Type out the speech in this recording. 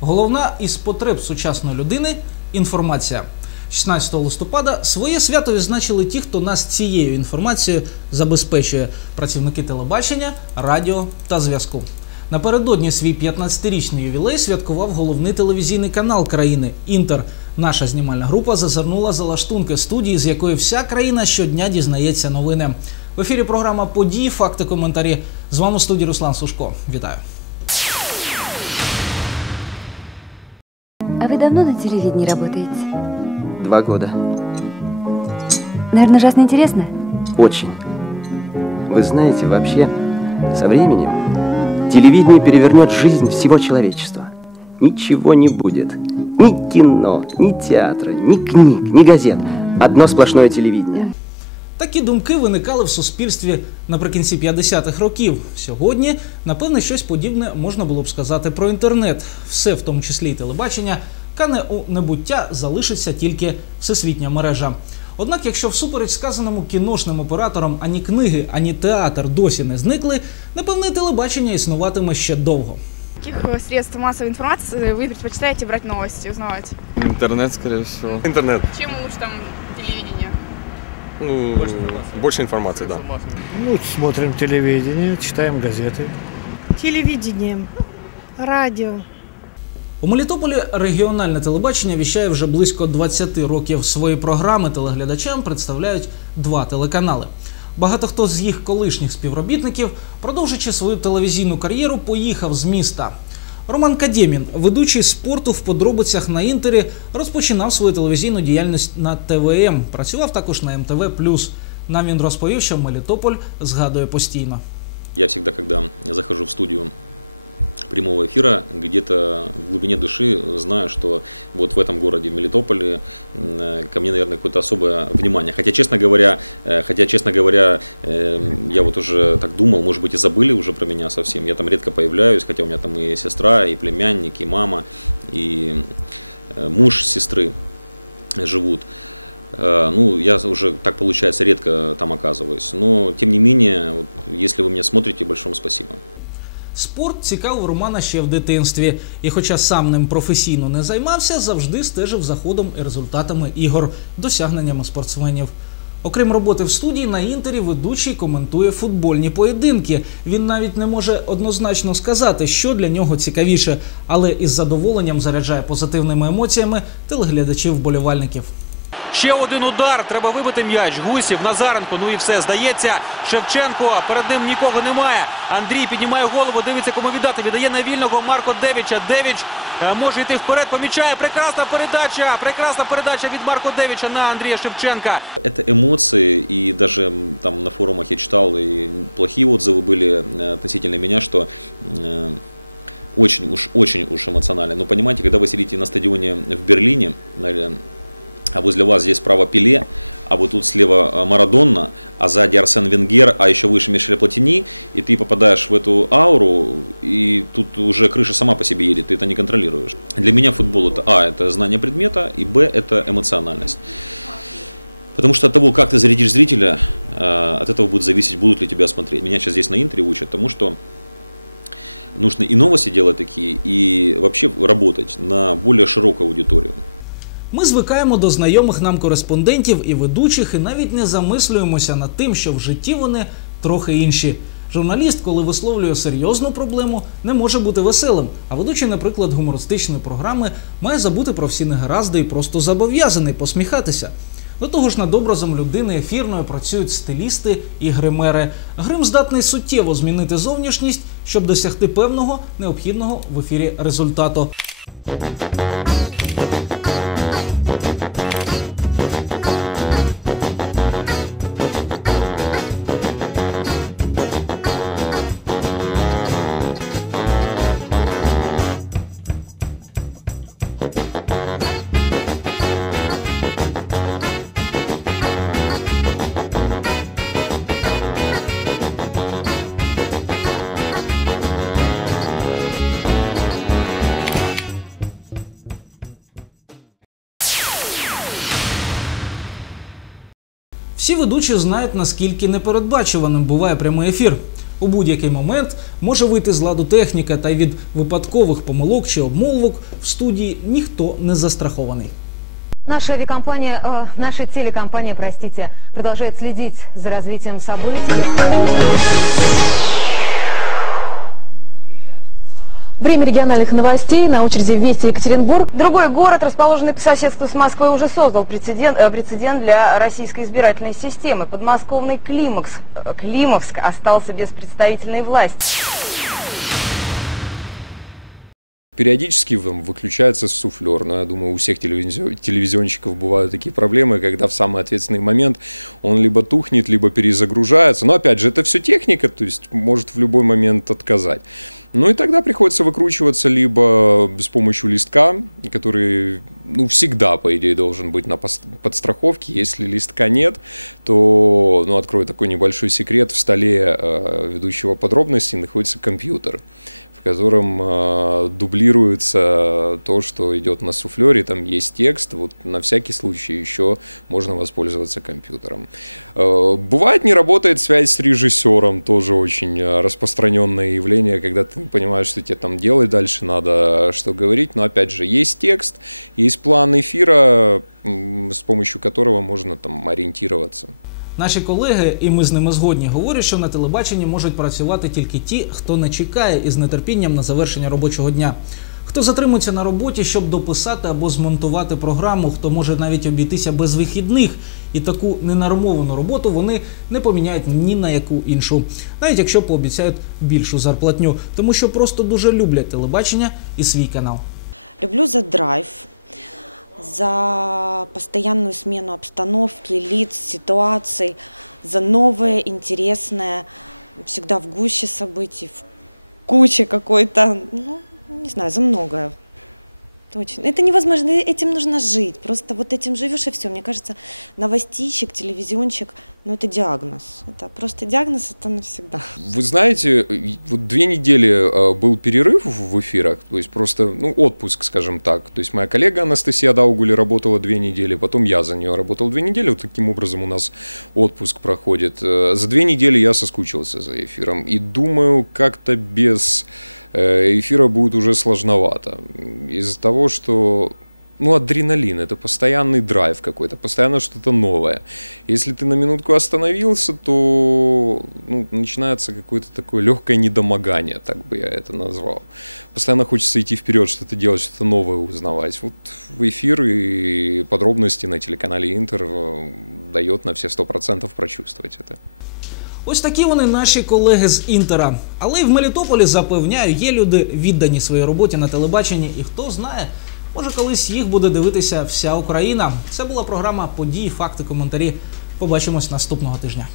Головна із потреб сучасної людини інформація. 16 листопада своє свято відзначили ті, хто нас цією інформацією забезпечує працівники телебачення, радіо та зв'язку. Напередодні свій 15-річний ювілей святкував головний телевізійний канал країни Інтер. Наша знімальна група зазирнула за лаштунки студії, з якої вся країна щодня дізнається новини. В ефірі програма Події, факти, коментарі. З вами в студії Руслан Сушко. Вітаю. давно на телевидении работаете? Два года. Наверное, ужасно интересно? Очень. Вы знаете, вообще, со временем телевидение перевернет жизнь всего человечества. Ничего не будет. Ни кино, ни театра, ни книг, ни газет. Одно сплошное телевидение. Такі думки виникали в суспільстві наприкінці 50-х років. Сьогодні, напевне, щось подібне можна було б сказати про інтернет. Все, в тому числі й телебачення, кане у небуття залишиться тільки всесвітня мережа. Однак, якщо всупереч сказаному кіношним операторам ані книги, ані театр досі не зникли, напевне, телебачення існуватиме ще довго. каких э, средств массовой информации вы предпочитаете брать новости, узнавать? Интернет, скорее всего. Интернет. Чем лучше там телевидение? Ну, больше информации. да. Ну, смотрим телевидение, читаем газеты. телевидением, радио. У Мелітополі регіональне телебачення віщає вже близько 20 років. Свої програми телеглядачам представляють два телеканали. Багато хто з їх колишніх співробітників, продовжуючи свою телевізійну кар'єру, поїхав з міста. Роман Кадємін, ведучий спорту в подробицях на інтері, розпочинав свою телевізійну діяльність на ТВМ. Працював також на МТВ. Нам він розповів, що Мелітополь згадує постійно. Я всегда, когда захожу в студию прямого эфира, где-то в глубине души знаю, что вот в этом городе, в Мелитополе, э, ко мне, наверное, какое-то особое внимание. Хотя, честно говоря, э, хотя, честно говоря, э, я вот уже так думал, может быть, и забыли уже про меня совсем. Я там редко появляюсь, хотя у меня там и сестра, и племянник, и мама, и э, муж сестры живут. Ну, я уже так получается редко там оказываюсь. Но тем не менее, вот, если вы меня смотрите, большое спасибо. Спорт цікавив Романа ще в дитинстві, і хоча сам ним професійно не займався, завжди стежив за ходом і результатами ігор, досягненнями спортсменів. Окрім роботи в студії, на інтері ведучий коментує футбольні поєдинки. Він навіть не може однозначно сказати, що для нього цікавіше, але із задоволенням заряджає позитивними емоціями телеглядачів-вболівальників. Ще один удар. Треба вибити м'яч. Гусів, Назаренко. Ну і все здається. Шевченко. Перед ним нікого немає. Андрій піднімає голову. Дивиться, кому віддати. Віддає на вільного Марко Девіча. Девіч е, може йти вперед. Помічає. Прекрасна передача. Прекрасна передача від Марко Девіча на Андрія Шевченка. Это эмоции, и даже м, там на форумах я читал, и плохие отзывы были э, относительно меня, что э, очень уж, очень уж эмоционально. Но понимаете, когда вы сидите на стадионе в Берлине, наверное, а возле вас здесь справа Пеле, а вот тут слева э, Марадонна, а сзади Арсен Венгер, а еще выше Мишель Платини, и ты попадаешь в эту ауру, и тут уже крыша сама по себе едет, ты это не контролируешь. Для меня футбол это А, это знание предмета, и Б, это эмоциональность. Потому что от того, как ты зарядишь зрителя, э, от этого будет зависеть, будут ли тебя смотреть. Меня сейчас здесь на Интере учат тому, что нужно и новости делать такие, и вообще работать на более широкую аудиторию. Ми звикаємо до знайомих нам кореспондентів і ведучих, і навіть не замислюємося над тим, що в житті вони трохи інші. Журналіст, коли висловлює серйозну проблему, не може бути веселим. А ведучий, наприклад, гумористичної програми має забути про всі негаразди і просто зобов'язаний посміхатися. До того ж, над образом людини ефірної працюють стилісти і гримери. Грим здатний суттєво змінити зовнішність, щоб досягти певного необхідного в ефірі результату. Всі ведучі знають, наскільки непередбачуваним буває прямий ефір. У будь-який момент може вийти з ладу техніка, та й від випадкових помилок чи обмолвок в студії ніхто не застрахований. Наша авиакомпания, э, наша телекомпания, простите, продолжает следить за развитием событий. Время региональных новостей. На очереди Вести Екатеринбург. Другой город, расположенный по соседству с Москвой, уже создал прецедент, э, прецедент для российской избирательной системы. Подмосковный Климакс, э, Климовск остался без представительной власти. Периодически вам выключается суфлер, но я думаю, у всех телевизион- телевизионщиков бывают такие проблемы, когда в самый ответственный момент он либо тухнет, либо перезагружается. Но опять же, это все техника, то есть может в любой момент отказать. Ну и тогда приходится выкручиваться либо с помощью листка, который ну, всегда, по идее, должен быть на подстраховке. Если листка нет, то, ну, открою такой небольшой секрет, в столе э, ведущего подробностей находится компьютер, в котором э, дублируется то, что идет на суфлере, там есть текст, вот на всякий случай еще можно воспользоваться компьютером. Э, бывает не работает связь с режиссером, тоже очень э, распространенное явление, когда ты понимаешь, что тебе там делать дальше надо, что говорить, но опять же есть текст, есть план эфира, с помощью которого можно там ориентироваться. Наші колеги, і ми з ними згодні, говорять, що на телебаченні можуть працювати тільки ті, хто не чекає із нетерпінням на завершення робочого дня. Хто затримується на роботі, щоб дописати або змонтувати програму, хто може навіть обійтися без вихідних, і таку ненормовану роботу вони не поміняють ні на яку іншу, навіть якщо пообіцяють більшу зарплатню, тому що просто дуже люблять телебачення і свій канал. Люблю за драйв, за постоянную смену обстановки, лиц, ситуаций, за новое, интересное, всегда в гуще событий, в куче какой-то, ну, не знаю, за многое. Точно. Это невозможно, этим нужно жить. Просто вот этим живешь и все. Мне кажется, новостищик, телевизионщик, ну это диагноз. Это просто диагноз, это навсегда. Вы знаете, вот две недели э, был перерыв в эфирах, то есть просто, ну, отпуск, скажем так. То есть моя коллега Анастасия Даугули работала две недели, потом я за нее работал две недели. Вот таким образом у нас отпуск проходит. Э, За две недели я соскучился за эфиром и думаю, как-то без эфира будет уже сложновато. Из-за того, что ну, адреналин, это постоянный драйв какой-то, постоянно что-то новое. Если ты на минутку остановился, то ну, начинается какое-то такое легкое недомогание, так бы я это назвал. Постоянно хочется идти вперед, что-то делать, что-то новое узнавать. Вот в эфир и подробности на телеканале Интер э, дает на все 100% прочувствовать это. Ось такі вони наші колеги з Інтера. Але й в Мелітополі запевняю, є люди віддані своїй роботі на телебаченні, і хто знає, може колись їх буде дивитися вся Україна. Це була програма Події, факти, коментарі. Побачимось наступного тижня.